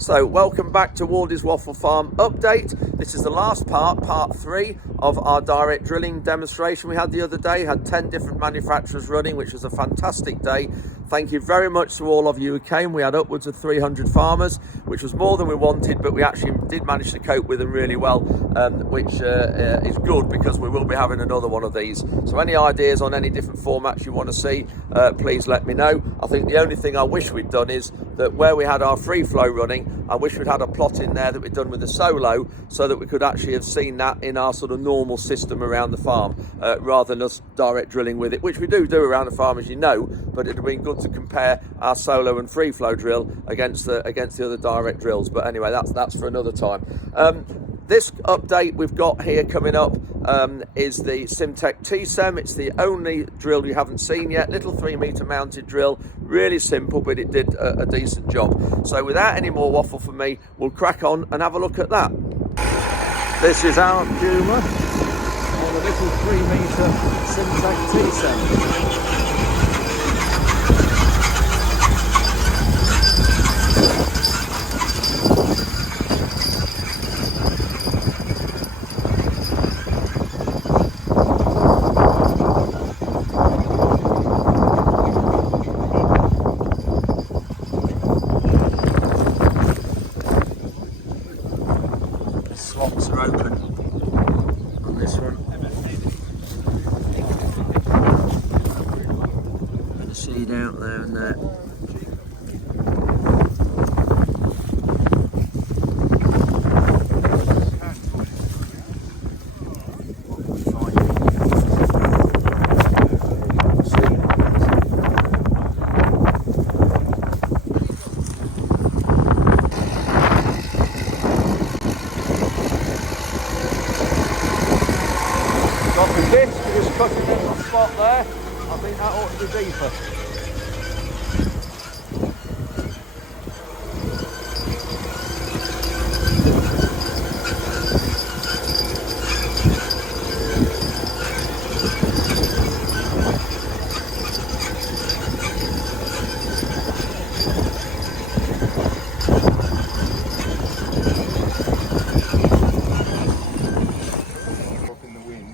So welcome back to Waldy's Waffle Farm update. This is the last part 3 of our direct drilling demonstration we had the other day. Had 10 different manufacturers running, which was a fantastic day. Thank you very much to all of you who came. We had upwards of 300 farmers, which was more than we wanted, but we actually did manage to cope with them really well, which is good because we will be having another one of these. So any ideas on any different formats you want to see, please let me know. I think the only thing I wish we'd done is that where we had our free flow running, I wish we'd had a plot in there that we'd done with the solo so that we could actually have seen that in our sort of normal system around the farm, rather than us direct drilling with it, which we do around the farm, as you know, but it'd have been good to compare our solo and free flow drill against the other direct drills. But anyway, that's for another time. This update we've got here coming up is the Simtech Tsem. It's the only drill you haven't seen yet. Little 3-meter mounted drill, really simple, but it did a decent job. So without any more waffle from me, we'll crack on and have a look at that. This is our Puma on the little 3-meter Simtech Tsem. Slots are open on this one. Bit of seed out there and there. Just cutting in the spot there. I think that ought to be deeper.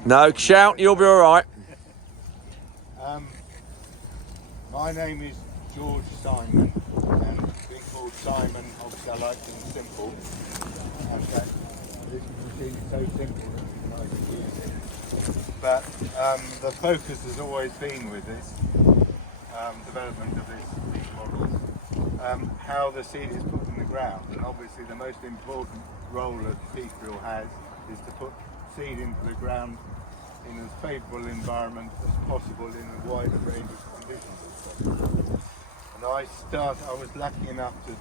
No, shout, you'll be all right. My name is George Simon, and being called Simon, obviously I like things simple, and that this machine is so simple that it's nice to use it. But the focus has always been with this development of these models, how the seed is put in the ground, and obviously the most important role that seed drill has is to put seed into the ground in as favourable environment as possible in a wider range of conditions as possible. And I was lucky enough to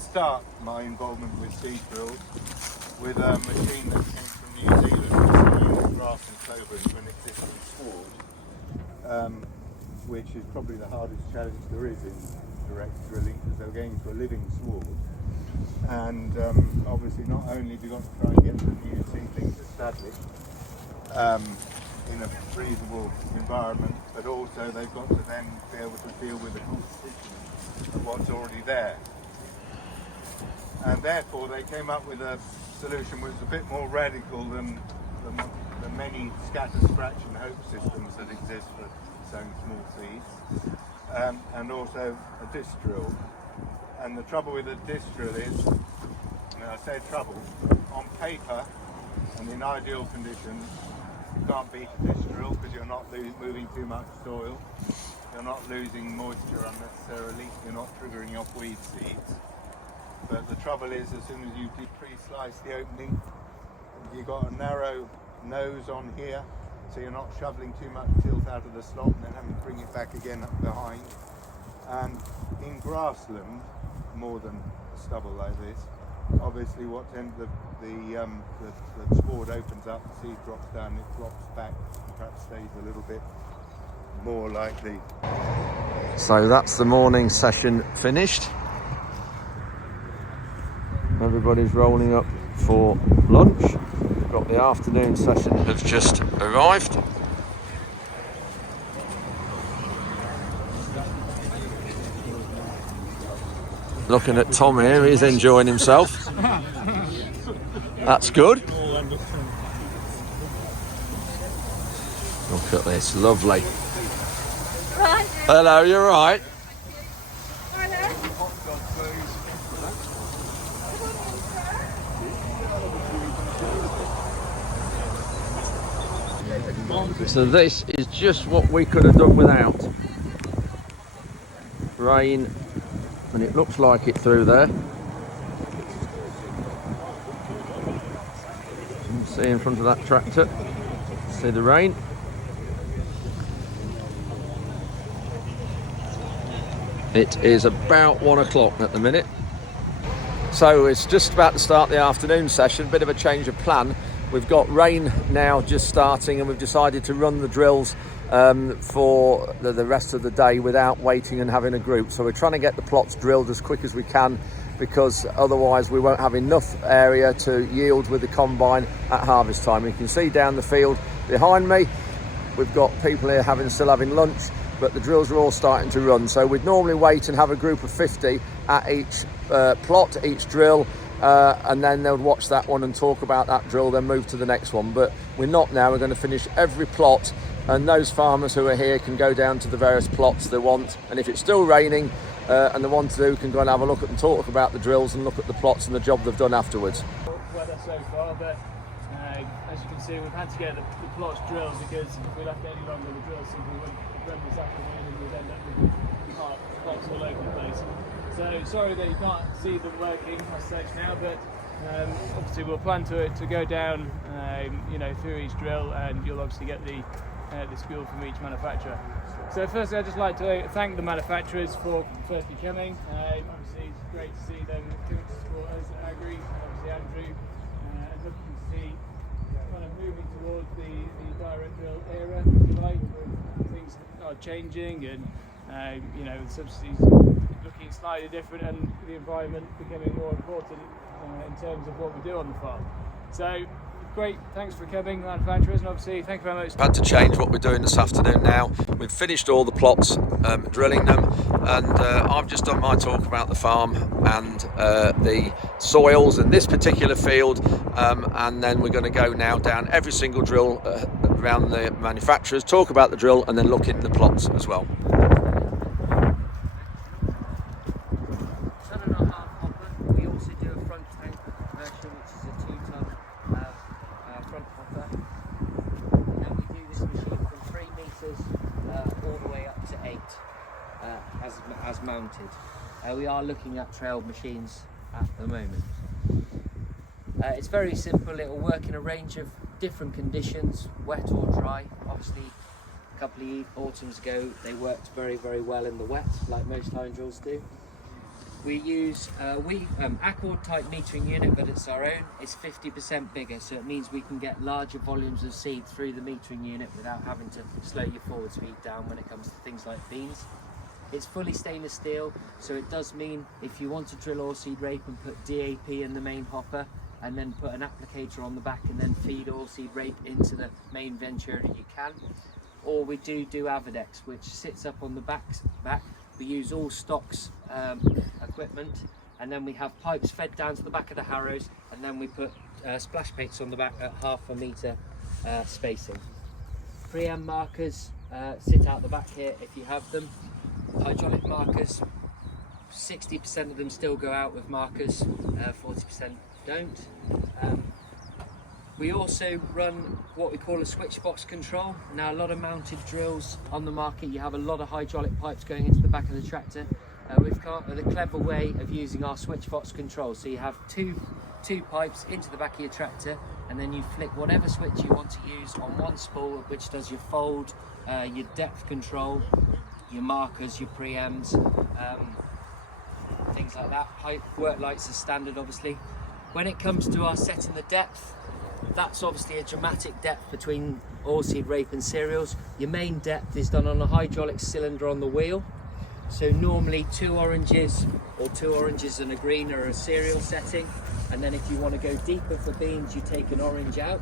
start my involvement with seed drills with a machine that came from New Zealand, using grass and clover into an existing sward, which is probably the hardest challenge there is in direct drilling, because they're going to a living sward. And obviously not only have you got to try and get the new seedlings established in a breathable environment, but also they've got to then be able to deal with the competition of what's already there. And therefore they came up with a solution which was a bit more radical than the many scatter, scratch and hope systems that exist for sowing small seeds, and also a disc drill. And the trouble with a disc drill is, I say trouble, on paper and in ideal conditions, you can't beat a disc drill because you're not moving too much soil, you're not losing moisture unnecessarily, you're not triggering off weed seeds. But the trouble is, as soon as you pre-slice the opening, you've got a narrow nose on here, so you're not shoveling too much tilt out of the slot and then having to bring it back again up behind. And in grassland, more than stubble like this, obviously what ends the sward opens up, the seed drops down, it flops back, and perhaps stays a little bit more like the... So that's the morning session finished. Everybody's rolling up for lunch. We've got the afternoon session has just arrived. Looking at Tom here, he's enjoying himself. That's good. Look at this, lovely. Right. Hello, you're right. So this is just what we could have done without. Rain, and it looks like it through there. You can see in front of that tractor, see the rain. It is about 1 o'clock at the minute. So it's just about to start the afternoon session, bit of a change of plan. We've got rain now just starting, and we've decided to run the drills for the rest of the day without waiting and having a group. So we're trying to get the plots drilled as quick as we can, because otherwise we won't have enough area to yield with the combine at harvest time. You can see down the field behind me, we've got people here still having lunch, but the drills are all starting to run. So we'd normally wait and have a group of 50 at each plot, each drill, and then they'll watch that one and talk about that drill, then move to the next one. But we're not now. We're going to finish every plot, and those farmers who are here can go down to the various plots they want, and if it's still raining and they want to, can go and have a look at and talk about the drills and look at the plots and the job they've done afterwards. Weather so far, but as you can see, we've had to get the plots drilled, because if we left it any longer, the drill simply wouldn't run this afternoon, and we'd end up with plots all over the place. So sorry that you can't see them working as such now, but obviously we'll plan to go down, through each drill, and you'll obviously get the fuel from each manufacturer. So firstly, I'd just like to thank the manufacturers for firstly coming. Obviously, it's great to see them coming to support us at Agri, and obviously Andrew, and looking to see kind of moving towards the direct drill era, if you like, where things are changing, and the subsidies looking slightly different, and the environment becoming more important in terms of what we do on the farm. So great, thanks for coming, manufacturers, and obviously thank you very much. Had to change what we're doing this afternoon now. We've finished all the plots, drilling them, and I've just done my talk about the farm and the soils in this particular field, and then we're going to go now down every single drill around the manufacturers, talk about the drill, and then look in the plots as well. As mounted. We are looking at trailed machines at the moment. It's very simple. It will work in a range of different conditions, wet or dry. Obviously, a couple of autumns ago they worked very, very well in the wet, like most time drills do. We use Accord type metering unit, but it's our own. It's 50% bigger, so it means we can get larger volumes of seed through the metering unit without having to slow your forward speed down when it comes to things like beans. It's fully stainless steel, so it does mean if you want to drill oilseed rape and put DAP in the main hopper, and then put an applicator on the back and then feed oilseed rape into the main venturi, you can. Or we do Avedex, which sits up on the back. We use all stocks equipment, and then we have pipes fed down to the back of the harrows, and then we put splash plates on the back at 1/2 metre spacing. Preem markers sit out the back here if you have them. Hydraulic markers, 60% of them still go out with markers, 40% don't. We also run what we call a switch box control. Now, a lot of mounted drills on the market, you have a lot of hydraulic pipes going into the back of the tractor. We've got a clever way of using our switch box control. So you have two pipes into the back of your tractor, and then you flick whatever switch you want to use on one spool, which does your fold, your depth control, your markers, your preems, things like that. Work lights are standard, obviously. When it comes to our setting the depth, that's obviously a dramatic depth between oilseed rape and cereals. Your main depth is done on a hydraulic cylinder on the wheel. So normally 2 oranges or 2 oranges and a green are a cereal setting. And then if you want to go deeper for beans, you take an orange out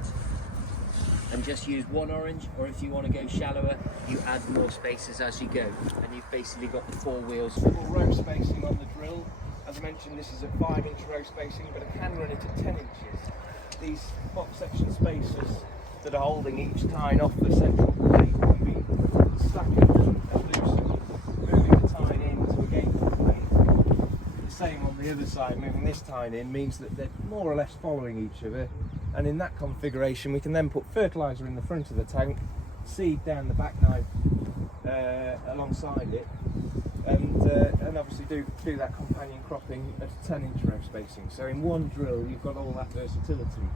and just use 1 orange, or if you want to go shallower, you add more spaces as you go, and you've basically got the 4 wheels. Rope spacing on the drill, As I mentioned, this is a 5-inch row spacing, but I can run it at 10 inches. These box section spacers that are holding each tine off the central plate can be stacking and loosened, moving the tine into a gate plate. The same on the other side, moving this tine in means that they're more or less following each other, and in that configuration we can then put fertiliser in the front of the tank, seed down the back knife alongside it, and obviously do that companion cropping at a 10-inch row spacing. So in one drill you've got all that versatility.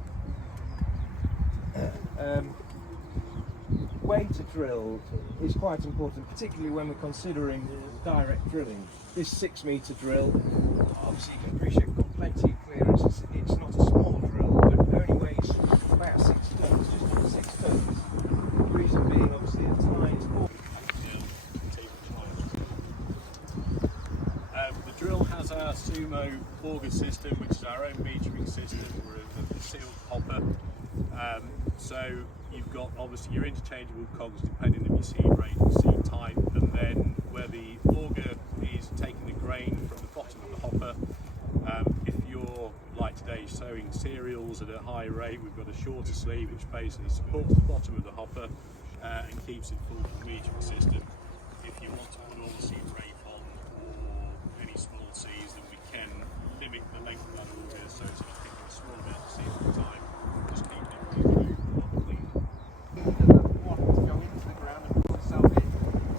Way to drill is quite important, particularly when we're considering direct drilling. This 6-metre drill, obviously you can appreciate we've got plenty of clearance. It's not a small drill, but it only weighs about 6 tons, just under 6 tons. The reason being obviously the tines. The drill has our Sumo auger system, which is our own metering system. We're a sealed hopper. So you've got obviously your interchangeable cogs depending on your seed rate and seed type, and then where the auger is taking the grain from the bottom of the hopper. If you're like today sowing cereals at a high rate, we've got a shorter sleeve which basically supports the bottom of the hopper and keeps it full from the metering system. If you want to put all the seed rate on or any small seeds, then we can limit the length of that auger so it's not picking a small amount of seed at a time, just keeping it really clean. Want to go into the ground and put itself in.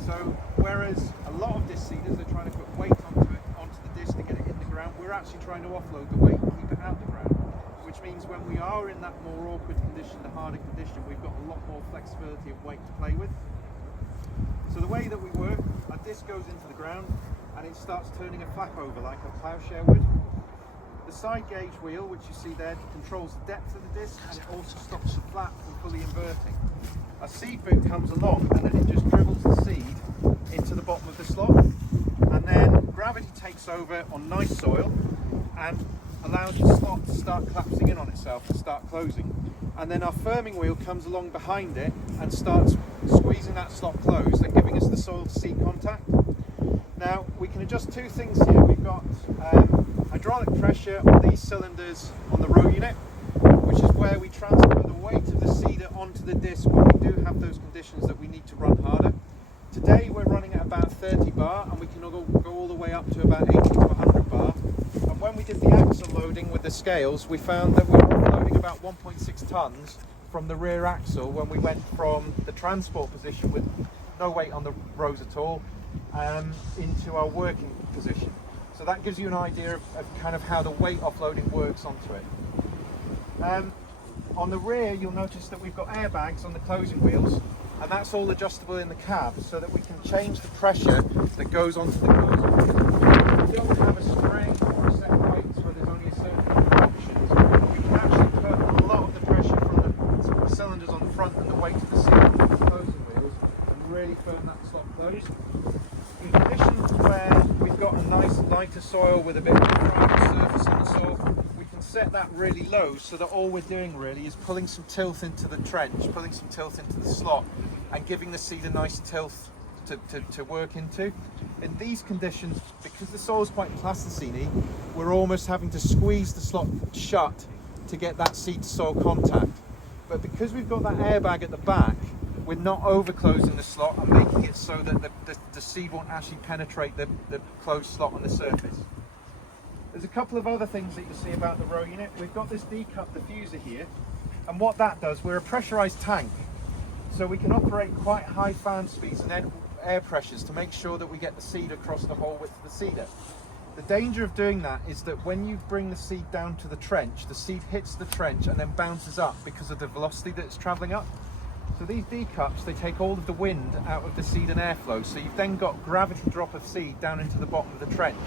So whereas a lot of disc seeders are trying to put weight onto the disc to get it in the ground, we're actually trying to offload the weight and keep it out the ground. Which means when we are in that more awkward condition, the harder condition, we've got a lot more flexibility of weight to play with. So the way that we work, our disc goes into the ground and it starts turning a flap over like a ploughshare would. The side gauge wheel, which you see there, controls the depth of the disc and it also stops the flap from fully inverting. A seed boot comes along and then it just dribbles the seed into the bottom of the slot, and then gravity takes over on nice soil and allows the slot to start collapsing in on itself and start closing. And then our firming wheel comes along behind it and starts squeezing that slot closed and giving us the soil to seed contact. Now we can adjust two things here. We've got hydraulic pressure on these cylinders on the row unit, which is where we transfer the weight of the seeder onto the disc when we do have those conditions that we need to run harder. Today we're running at about 30 bar and we can go all the way up to about 80 to 100 bar. And when we did the axle loading with the scales, we found that we were loading about 1.6 tons from the rear axle when we went from the transport position with no weight on the rows at all into our working position. So that gives you an idea of kind of how the weight offloading works onto it. On the rear, you'll notice that we've got airbags on the closing wheels, and that's all adjustable in the cab so that we can change the pressure that goes onto the closing wheel. We don't have a spring or a set of weights where there's only a certain number of options. We can actually put a lot of the pressure from the cylinders on the front and the weight of the seat onto the closing wheels and really firm that slot closed. In conditions where we've got a nice lighter soil with a bit of a private surface on the soil, we can set that really low so that all we're doing really is pulling some tilth into the trench, pulling some tilth into the slot and giving the seed a nice tilth to work into. In these conditions, because the soil is quite plasticine, we're almost having to squeeze the slot shut to get that seed to soil contact. But because we've got that airbag at the back, we're not over closing the slot and making it so that the seed won't actually penetrate the closed slot on the surface. There's a couple of other things that you'll see about the row unit. We've got this D-cup diffuser here, and what that does, we're a pressurized tank, so we can operate quite high fan speeds and air pressures to make sure that we get the seed across the whole width of the seeder. The danger of doing that is that when you bring the seed down to the trench, the seed hits the trench and then bounces up because of the velocity that it's traveling up. So these D-cups, they take all of the wind out of the seed and airflow, so you've then got gravity drop of seed down into the bottom of the trench.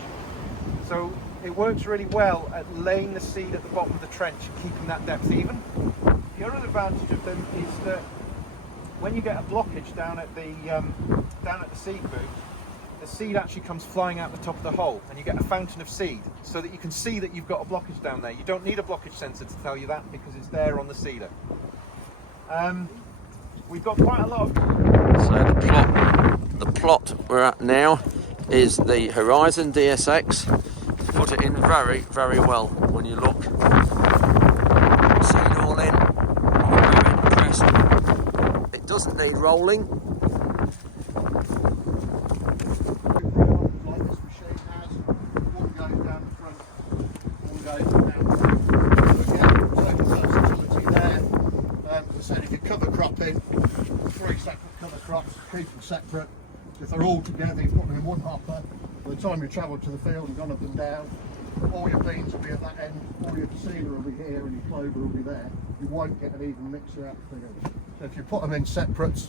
So it works really well at laying the seed at the bottom of the trench and keeping that depth even. The other advantage of them is that when you get a blockage down at the seed boot, the seed actually comes flying out the top of the hole and you get a fountain of seed so that you can see that you've got a blockage down there. You don't need a blockage sensor to tell you that because it's there on the seeder. We've got quite a lot of... So the plot we're at now is the Horizon DSX put it in very, very well when you look. See it all in. Very impressed. It doesn't need rolling. Like this machine has, one goes down the front, one goes down the front. So again, loads of versatility there. As I said, if you cover cropping, 3 separate cover crops, keep them separate. If they're all together, you've got them in one hopper. By the time you travel to the field and gone up and down, all your beans will be at that end, all your cedar will be here, and your clover will be there. You won't get an even mix throughout the field. So if you put them in separates,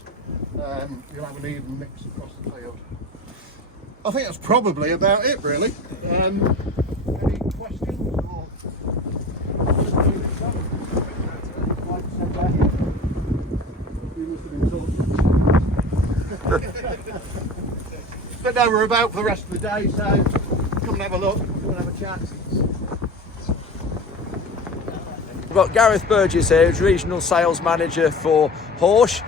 you'll have an even mix across the field. I think that's probably about it, really. Any questions? Or... But no, we're about for the rest of the day, so come and have a look, come and have a chat. We've got Gareth Burgess here, who's Regional Sales Manager for Horsch.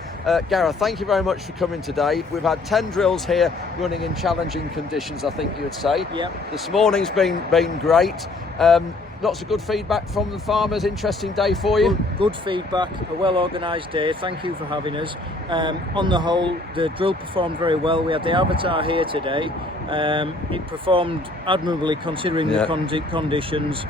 Gareth, thank you very much for coming today. We've had 10 drills here running in challenging conditions, I think you would say. Yep. This morning's been great. Lots of good feedback from the farmers. Interesting day for you. Good feedback, a well organised day. Thank you for having us. On the whole, the drill performed very well. We had the Avatar here today. It performed admirably considering the conditions.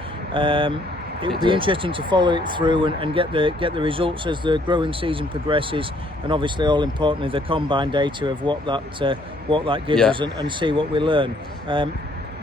It will be interesting to follow it through and get the results as the growing season progresses, and obviously, all importantly, the combine data of what that gives us and see what we learn.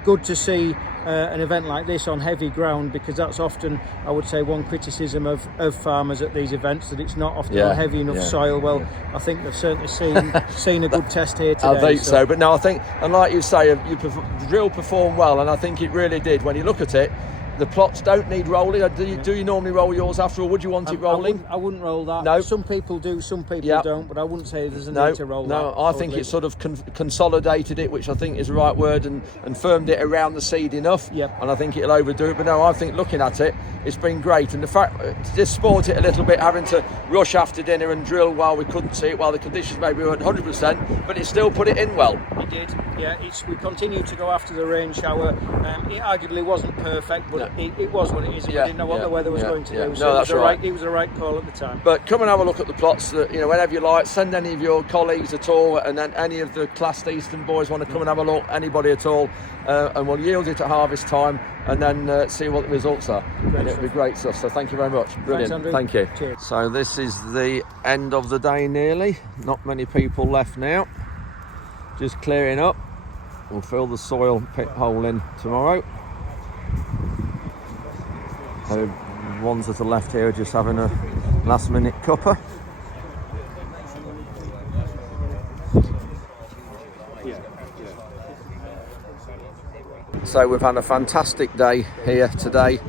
Good to see an event like this on heavy ground, because that's often, I would say, one criticism of farmers at these events, that it's not often on heavy enough soil. Well, I think they've certainly seen a good test here today. I think so. But no, I think, and like you say, the drill performed well, and I think it really did. When you look at it, the plots don't need rolling. Do you normally roll yours after, or would you want it rolling? I wouldn't roll that. No. Some people do, some people don't, but I wouldn't say there's a need to roll that. No, I think it sort of consolidated it, which I think is the right word, and firmed it around the seed enough. Yep. And I think it'll overdo it. But no, I think looking at it, it's been great. And the fact to just spoiled it a little bit, having to rush after dinner and drill while we couldn't see it, while the conditions maybe weren't 100%, but it still put it in well. It did. Yeah, we continued to go after the rain shower. It arguably wasn't perfect, but it was what it is. We didn't know what the weather was going to do. So that's right. It was the right call at the time. But come and have a look at the plots. Whenever you like, send any of your colleagues at all, and then any of the Class Eastern boys want to come and have a look. Anybody at all, and we'll yield it at harvest time, and then see what the results are. And it'll be great stuff. So thank you very much. Brilliant. Thanks, Andrew. Thank you. Cheers. So this is the end of the day nearly. Not many people left now. Just clearing up. We'll fill the soil pit hole in tomorrow. The ones that are left here are just having a last minute cuppa. So we've had a fantastic day here today.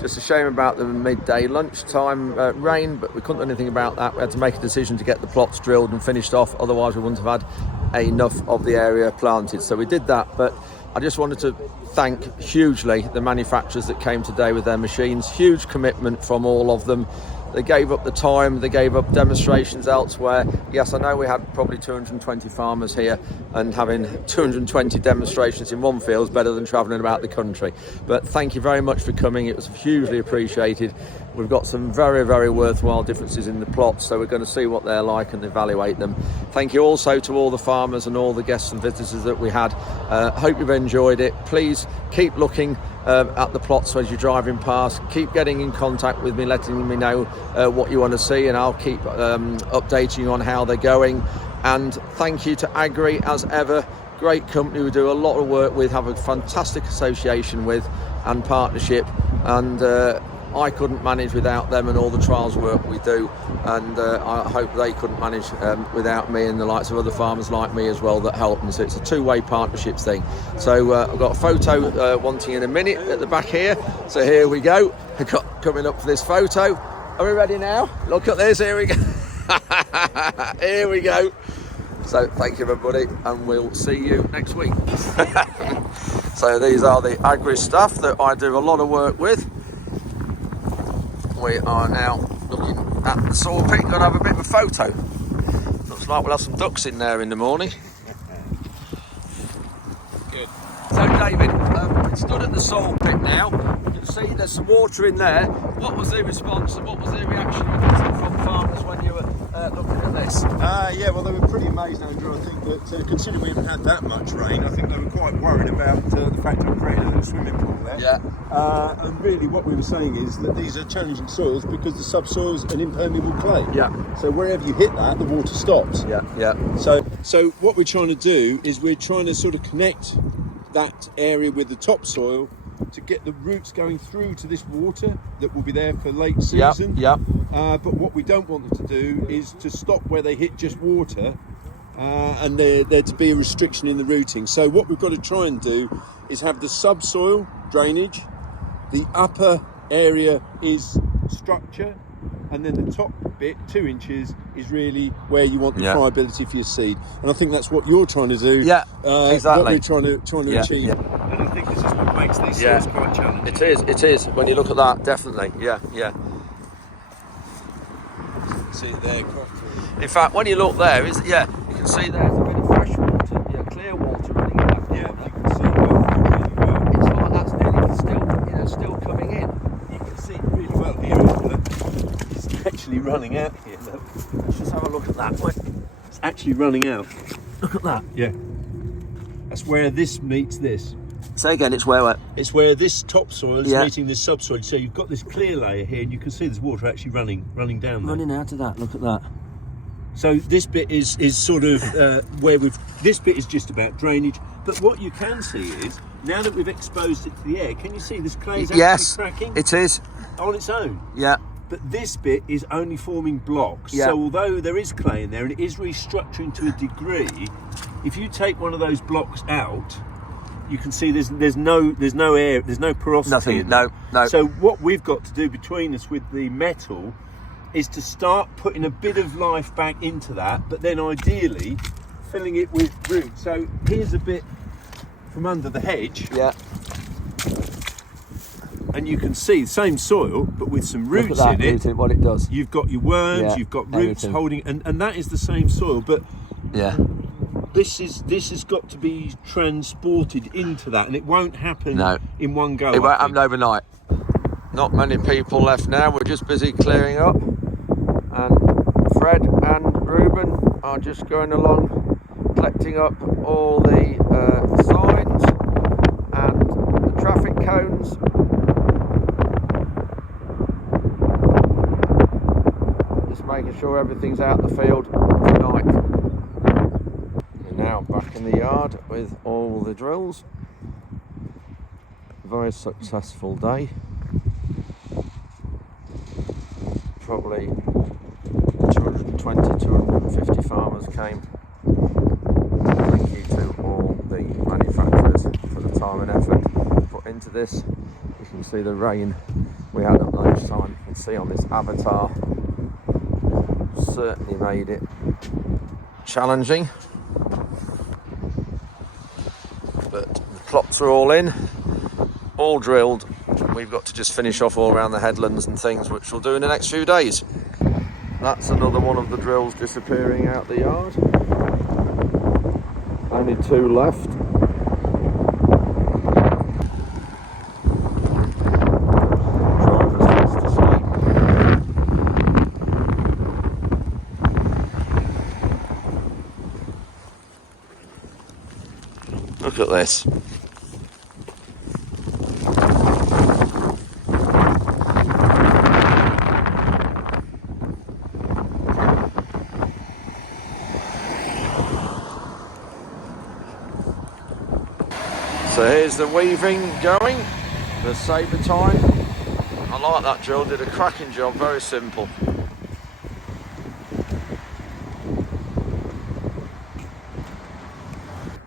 Just a shame about the midday lunchtime rain, but we couldn't do anything about that. We had to make a decision to get the plots drilled and finished off, otherwise we wouldn't have had enough of the area planted. So we did that, but I just wanted to thank hugely the manufacturers that came today with their machines. Huge commitment from all of them. They gave up the time, they gave up demonstrations elsewhere. Yes, I know we had probably 220 farmers here, and having 220 demonstrations in one field is better than travelling about the country. But thank you very much for coming. It was hugely appreciated. We've got some very, very worthwhile differences in the plots, so we're going to see what they're like and evaluate them. Thank you also to all the farmers and all the guests and visitors that we had. Hope you've enjoyed it. Please keep looking at the plots as you're driving past. Keep getting in contact with me, letting me know what you want to see, and I'll keep updating you on how they're going. And thank you to Agri, as ever. Great company we do a lot of work with, have a fantastic association with and partnership, and I couldn't manage without them and all the trials work we do, and I hope they couldn't manage without me and the likes of other farmers like me as well that help them. So it's a two-way partnership thing. So I've got a photo wanting in a minute at the back here, so here we go. I've got coming up for this photo. Are we ready now? Look at this, here we go. Here we go. So thank you everybody, and we'll see you next week. So these are the Agri staff that I do a lot of work with. We are now looking at the soil pit, going to have a bit of a photo. Looks like we'll have some ducks in there in the morning. Good. So David, stood at the soil pit now. You can see there's some water in there. What was the response and what was the reaction from farmers when you were looking at this? Yeah, well, they were pretty amazed, Andrew. I think that considering we haven't had that much rain, I think they were quite worried about the fact of creating a little swimming pool there. Yeah. And really what we were saying is that these are challenging soils because the subsoil's an impermeable clay. Yeah. So wherever you hit that, the water stops. Yeah, yeah. So what we're trying to do is we're trying to sort of connect that area with the topsoil to get the roots going through to this water that will be there for late season. Yeah. But what we don't want them to do is to stop where they hit just water, and there to be a restriction in the rooting. So what we've got to try and do is have the subsoil drainage, the upper area is structure, and then the top bit, 2 inches, is really where you want the friability for your seed. And I think that's what you're trying to do. Yeah, exactly. What we're trying to achieve. Yeah. And I think this is what makes these soils quite challenging. It is. When you look at that, definitely. Yeah. See it there, quite clear. In fact, when you look there, you can see there's a bit of fresh water, clear water running in that corner. Yeah, you can see it really well. It's like that's nearly still coming in. You can see it really well here, isn't it? It's actually running out here, look. Let's just have a look at that. It's actually running out. Look at that. Yeah. That's where this meets this. Say again, it's where? It's where this topsoil is meeting this subsoil. So you've got this clear layer here, and you can see there's water actually running down there. Running out of that, look at that. So this bit is sort of this bit is just about drainage. But what you can see is, now that we've exposed it to the air, can you see this clay is actually cracking? It is. On its own. Yeah. But this bit is only forming blocks. Yeah. So although there is clay in there and it is restructuring to a degree, if you take one of those blocks out, you can see there's no air, there's no porosity. Nothing. In there. No. So what we've got to do between us with the metal is to start putting a bit of life back into that, but then ideally filling it with roots. So here's a bit from under the hedge. Yeah. And you can see the same soil, but with some roots Look at that, in it. what it does. You've got your worms, you've got roots holding, and that is the same soil. But this has got to be transported into that, and it won't happen in one go. It won't happen overnight. Not many people left now. We're just busy clearing up, and Fred and Ruben are just going along, collecting up all the signs and the traffic cones. Making sure everything's out in the field tonight. We're now back in the yard with all the drills. Very successful day. Probably 220, 250 farmers came. Thank you to all the manufacturers for the time and effort put into this. You can see the rain we had at lunchtime. You can see on this avatar. Certainly made it challenging, but the plots are all in, all drilled. We've got to just finish off all around the headlands and things, which we'll do in the next few days. That's another one of the drills disappearing out the yard. Only 2 left. Look at this. So here's the weaving going, the sabre time. I like that drill, did a cracking job, very simple.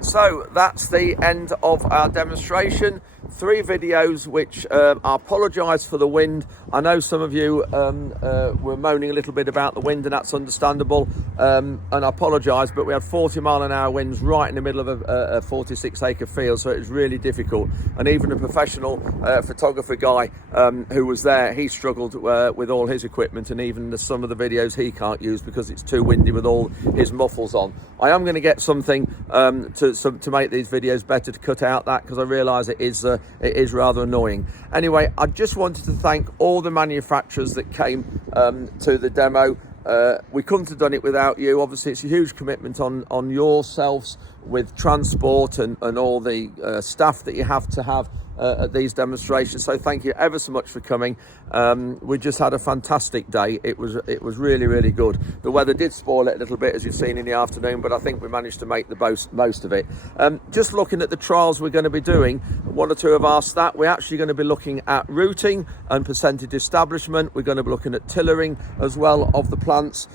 So that's the end of our demonstration. 3 videos which I apologise for the wind. I know some of you were moaning a little bit about the wind, and that's understandable, and I apologise, but we had 40-mile-an-hour winds right in the middle of a 46-acre field, so it was really difficult. And even a professional photographer guy who was there, he struggled with all his equipment, and even some of the videos he can't use because it's too windy with all his muffles on. I am going to get something to make these videos better, to cut out that, because I realise it is it is rather annoying. Anyway, I just wanted to thank all the manufacturers that came to the demo. We couldn't have done it without you. Obviously, it's a huge commitment on yourselves with transport and all the staff that you have to have at these demonstrations. So thank you ever so much for coming. We just had a fantastic day. It was really, really good. The weather did spoil it a little bit, as you've seen in the afternoon, but I think we managed to make the most of it. Just looking at the trials we're going to be doing, one or two have asked that. We're actually going to be looking at routing and percentage establishment. We're going to be looking at tillering as well of the plants,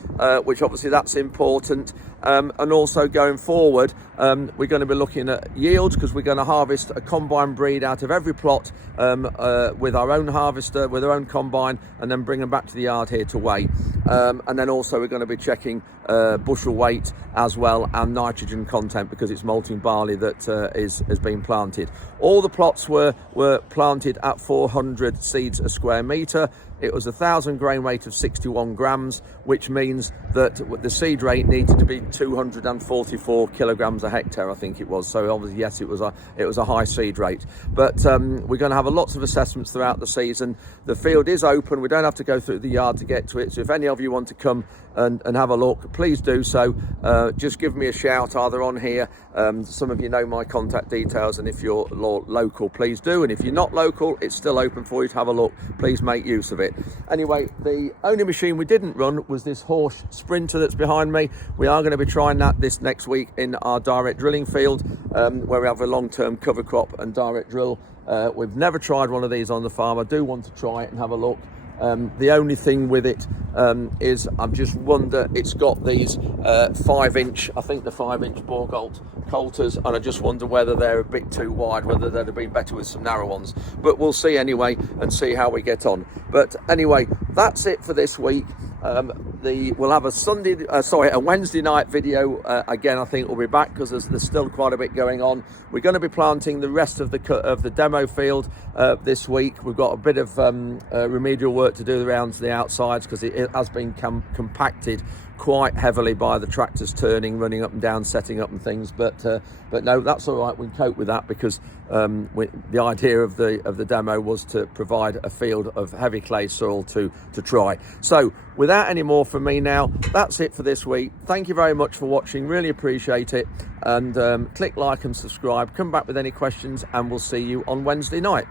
which obviously that's important. And also going forward, we're going to be looking at yields, because we're going to harvest a combine breed out of every plot with our own harvester, with our own combine, and then bring them back to the yard here to weigh. And then also we're going to be checking bushel weight as well, and nitrogen content, because it's malting barley that has been planted. All the plots were planted at 400 seeds a square metre. It was 1,000 grain weight of 61 grams, which means that the seed rate needed to be 244 kilograms a hectare, I think it was. So obviously, yes, it was a high seed rate. But we're going to have lots of assessments throughout the season. The field is open. We don't have to go through the yard to get to it. So if any of you want to come and have a look, please do so. Just give me a shout either on here. Some of you know my contact details, and if you're local, please do. And if you're not local, it's still open for you to have a look. Please make use of it. Anyway, the only machine we didn't run was this Horsch Sprinter that's behind me. We are going to be trying that this next week in our direct drilling field, where we have a long-term cover crop and direct drill. We've never tried one of these on the farm. I do want to try it and have a look. The only thing with it is I just wonder, it's got these 5-inch, I think the 5-inch bore coulters, and I just wonder whether they're a bit too wide, whether they'd have been better with some narrow ones. But we'll see anyway, and see how we get on. But anyway, that's it for this week. We'll have a Wednesday night video again. I think we'll be back, because there's still quite a bit going on. We're going to be planting the rest of the demo field this week. We've got a bit of remedial work to do around the outsides, because it has been compacted quite heavily by the tractors turning, running up and down, setting up and things. But no, that's all right. We can cope with that, because the idea of the demo was to provide a field of heavy clay soil to try. So without any more from me now, that's it for this week. Thank you very much for watching. Really appreciate it. And click like and subscribe. Come back with any questions, and we'll see you on Wednesday night.